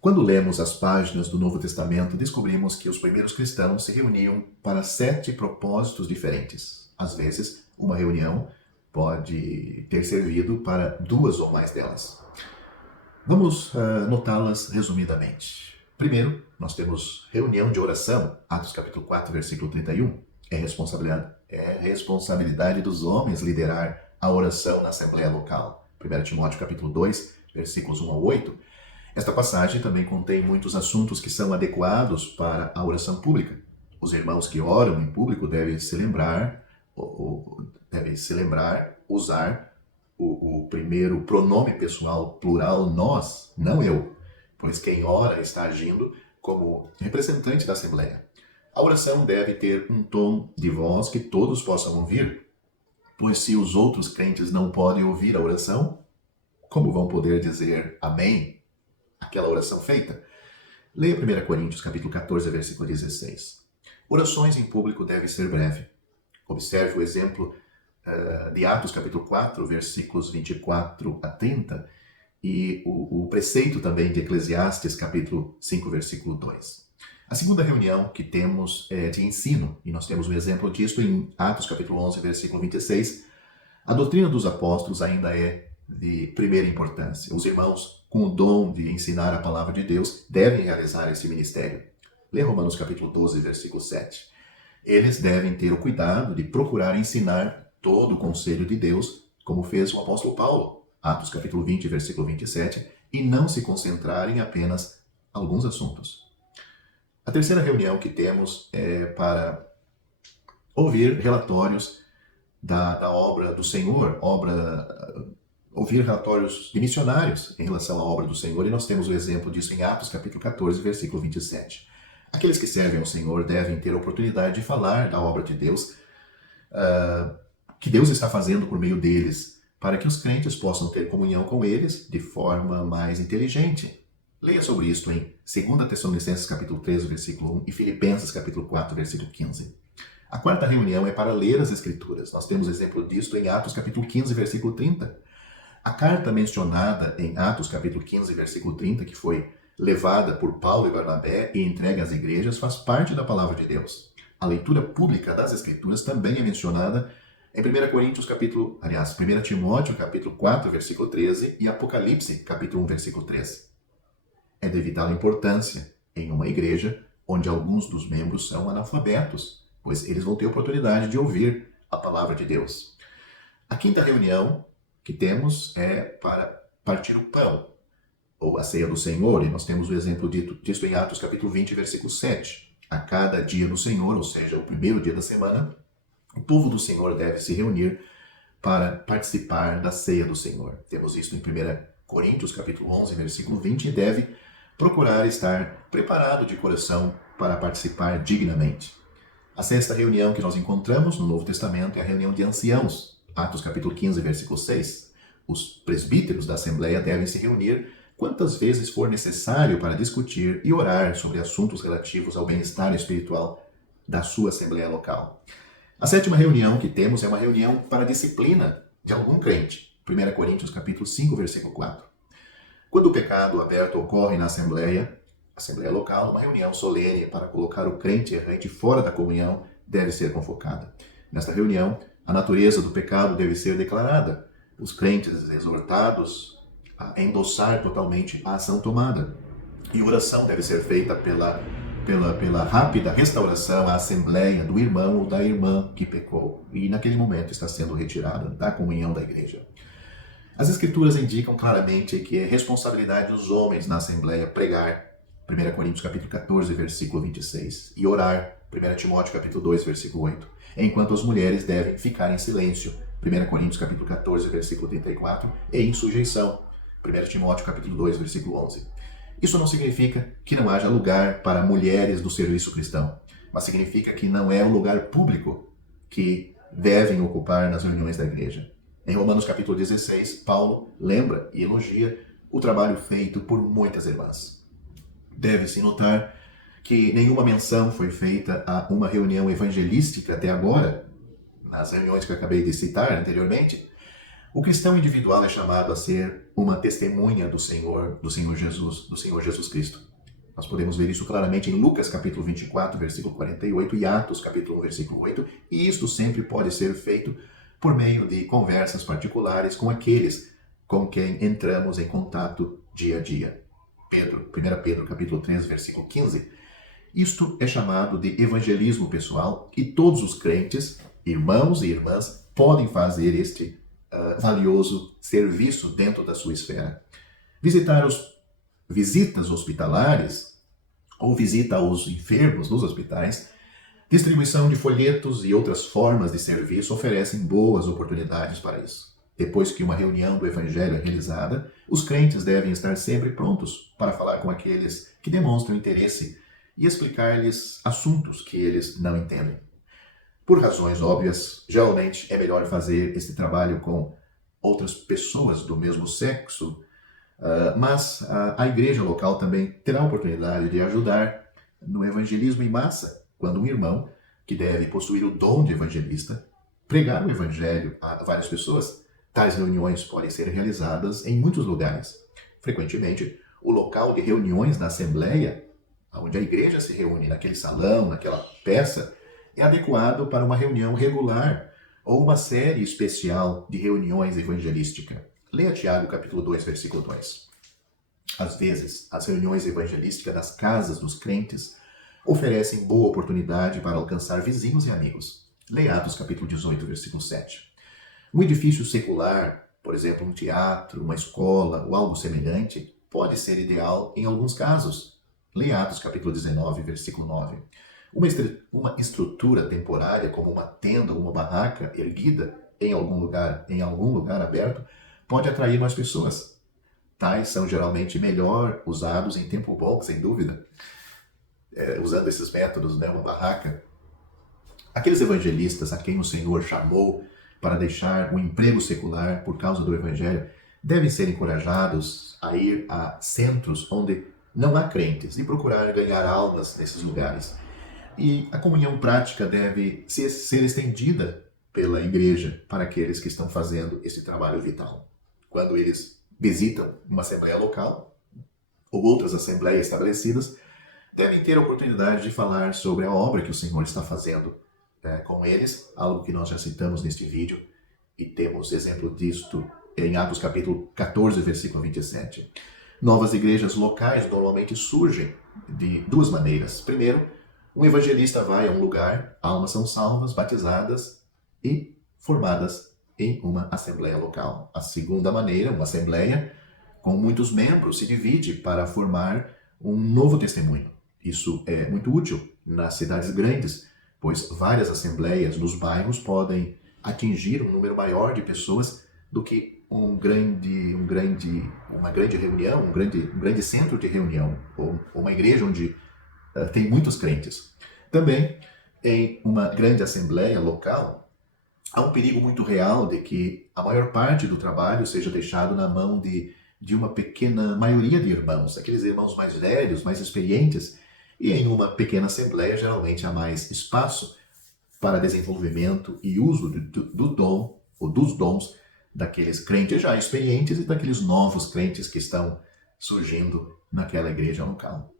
Quando lemos as páginas do Novo Testamento, descobrimos que os primeiros cristãos se reuniam para 7 propósitos diferentes. Às vezes, uma reunião pode ter servido para 2 ou mais delas. Vamos notá-las resumidamente. Primeiro, nós temos reunião de oração, Atos capítulo 4, versículo 31. É responsabilidade dos homens liderar a oração na Assembleia Local. 1 Timóteo capítulo 2, versículos 1 ao 8. Esta passagem também contém muitos assuntos que são adequados para a oração pública. Os irmãos que oram em público devem se lembrar usar o primeiro pronome pessoal plural nós, não eu, pois quem ora está agindo como representante da Assembleia. A oração deve ter um tom de voz que todos possam ouvir, pois se os outros crentes não podem ouvir a oração, como vão poder dizer amém? Aquela oração feita. Leia 1 Coríntios capítulo 14, versículo 16. Orações em público devem ser breves. Observe o exemplo de Atos capítulo 4, versículos 24 a 30 e o preceito também de Eclesiastes capítulo 5, versículo 2. A segunda reunião que temos é de ensino, e nós temos um exemplo disso em Atos capítulo 11, versículo 26. A doutrina dos apóstolos ainda é de primeira importância. Os irmãos com o dom de ensinar a palavra de Deus devem realizar esse ministério. Leia Romanos capítulo 12, versículo 7. Eles devem ter o cuidado de procurar ensinar todo o conselho de Deus, como fez o apóstolo Paulo, Atos capítulo 20, versículo 27, e não se concentrar em apenas alguns assuntos. A terceira reunião que temos é para ouvir relatórios da obra do Senhor, ouvir relatórios de missionários em relação à obra do Senhor, e nós temos o exemplo disso em Atos capítulo 14, versículo 27. Aqueles que servem ao Senhor devem ter a oportunidade de falar da obra de Deus, que Deus está fazendo por meio deles, para que os crentes possam ter comunhão com eles de forma mais inteligente. Leia sobre isso em 2 Tessalonicenses capítulo 13, versículo 1 e Filipenses capítulo 4, versículo 15. A quarta reunião é para ler as Escrituras. Nós temos exemplo disto em Atos capítulo 15, versículo 30. A carta mencionada em Atos capítulo 15, versículo 30, que foi levada por Paulo e Barnabé e entregue às igrejas, faz parte da palavra de Deus. A leitura pública das Escrituras também é mencionada em 1 Timóteo capítulo 4, versículo 13 e Apocalipse capítulo 1, versículo 13. É de vital importância em uma igreja onde alguns dos membros são analfabetos, pois eles vão ter oportunidade de ouvir a palavra de Deus. A quinta reunião que temos é para partir o pão, ou a ceia do Senhor, e nós temos o exemplo disso em Atos capítulo 20, versículo 7. A cada dia do Senhor, ou seja, o primeiro dia da semana, o povo do Senhor deve se reunir para participar da ceia do Senhor. Temos isso em 1 Coríntios capítulo 11, versículo 20, e deve procurar estar preparado de coração para participar dignamente. A sexta reunião que nós encontramos no Novo Testamento é a reunião de anciãos, Atos capítulo 15, versículo 6. Os presbíteros da Assembleia devem se reunir quantas vezes for necessário para discutir e orar sobre assuntos relativos ao bem-estar espiritual da sua Assembleia local. A sétima reunião que temos é uma reunião para a disciplina de algum crente, 1 Coríntios capítulo 5, versículo 4. Quando o pecado aberto ocorre na Assembleia local, uma reunião solene para colocar o crente errante fora da comunhão deve ser convocada. Nesta reunião, a natureza do pecado deve ser declarada. Os crentes exortados a endossar totalmente a ação tomada. E oração deve ser feita pela rápida restauração à assembleia do irmão ou da irmã que pecou e naquele momento está sendo retirada da comunhão da igreja. As Escrituras indicam claramente que é responsabilidade dos homens na assembleia pregar, 1 Coríntios capítulo 14, versículo 26, e orar, 1 Timóteo capítulo 2, versículo 8, enquanto as mulheres devem ficar em silêncio, 1 Coríntios capítulo 14, versículo 34, e em sujeição, 1 Timóteo capítulo 2, versículo 11. Isso não significa que não haja lugar para mulheres do serviço cristão, mas significa que não é o lugar público que devem ocupar nas reuniões da igreja. Em Romanos capítulo 16, Paulo lembra e elogia o trabalho feito por muitas irmãs. Deve-se notar que nenhuma menção foi feita a uma reunião evangelística até agora, nas reuniões que eu acabei de citar anteriormente, o cristão individual é chamado a ser uma testemunha do Senhor Jesus Cristo. Nós podemos ver isso claramente em Lucas capítulo 24, versículo 48 e Atos capítulo 1, versículo 8, e isto sempre pode ser feito por meio de conversas particulares com aqueles com quem entramos em contato dia a dia. 1 Pedro capítulo 3, versículo 15. Isto é chamado de evangelismo pessoal e todos os crentes, irmãos e irmãs, podem fazer este valioso serviço dentro da sua esfera. Visitas hospitalares ou visita aos enfermos nos hospitais, distribuição de folhetos e outras formas de serviço oferecem boas oportunidades para isso. Depois que uma reunião do Evangelho é realizada, os crentes devem estar sempre prontos para falar com aqueles que demonstram interesse e explicar-lhes assuntos que eles não entendem. Por razões óbvias, geralmente é melhor fazer este trabalho com outras pessoas do mesmo sexo, mas a igreja local também terá a oportunidade de ajudar no evangelismo em massa, quando um irmão, que deve possuir o dom de evangelista, pregar o evangelho a várias pessoas. Tais reuniões podem ser realizadas em muitos lugares. Frequentemente, o local de reuniões da Assembleia, onde a igreja se reúne naquele salão, naquela peça, é adequado para uma reunião regular ou uma série especial de reuniões evangelísticas. Leia Tiago capítulo 2, versículo 2. Às vezes, as reuniões evangelísticas das casas dos crentes oferecem boa oportunidade para alcançar vizinhos e amigos. Leia Atos capítulo 18, versículo 7. Um edifício secular, por exemplo, um teatro, uma escola ou algo semelhante, pode ser ideal em alguns casos. Leia Atos capítulo 19, versículo 9. Uma estrutura temporária, como uma tenda ou uma barraca erguida em algum lugar aberto, pode atrair mais pessoas. Tais são geralmente melhor usados em tempo bom, sem dúvida. Usando esses métodos, uma barraca. Aqueles evangelistas a quem o Senhor chamou para deixar o emprego secular por causa do Evangelho devem ser encorajados a ir a centros onde não há crentes e procurar ganhar almas nesses lugares. E a comunhão prática deve ser estendida pela igreja para aqueles que estão fazendo esse trabalho vital. Quando eles visitam uma assembleia local ou outras assembleias estabelecidas, devem ter a oportunidade de falar sobre a obra que o Senhor está fazendo com eles, algo que nós já citamos neste vídeo e temos exemplo disto em Atos capítulo 14, versículo 27. Novas igrejas locais normalmente surgem de duas maneiras. Primeiro, um evangelista vai a um lugar, almas são salvas, batizadas e formadas em uma assembleia local. A segunda maneira, uma assembleia com muitos membros, se divide para formar um novo testemunho. Isso é muito útil nas cidades grandes, pois várias assembleias nos bairros podem atingir um número maior de pessoas do que uma grande reunião, um grande centro de reunião, ou uma igreja onde tem muitos crentes. Também, em uma grande assembleia local, há um perigo muito real de que a maior parte do trabalho seja deixado na mão de uma pequena maioria de irmãos, aqueles irmãos mais velhos, mais experientes, e em uma pequena assembleia geralmente há mais espaço para desenvolvimento e uso do dom ou dos dons daqueles crentes já experientes e daqueles novos crentes que estão surgindo naquela igreja local.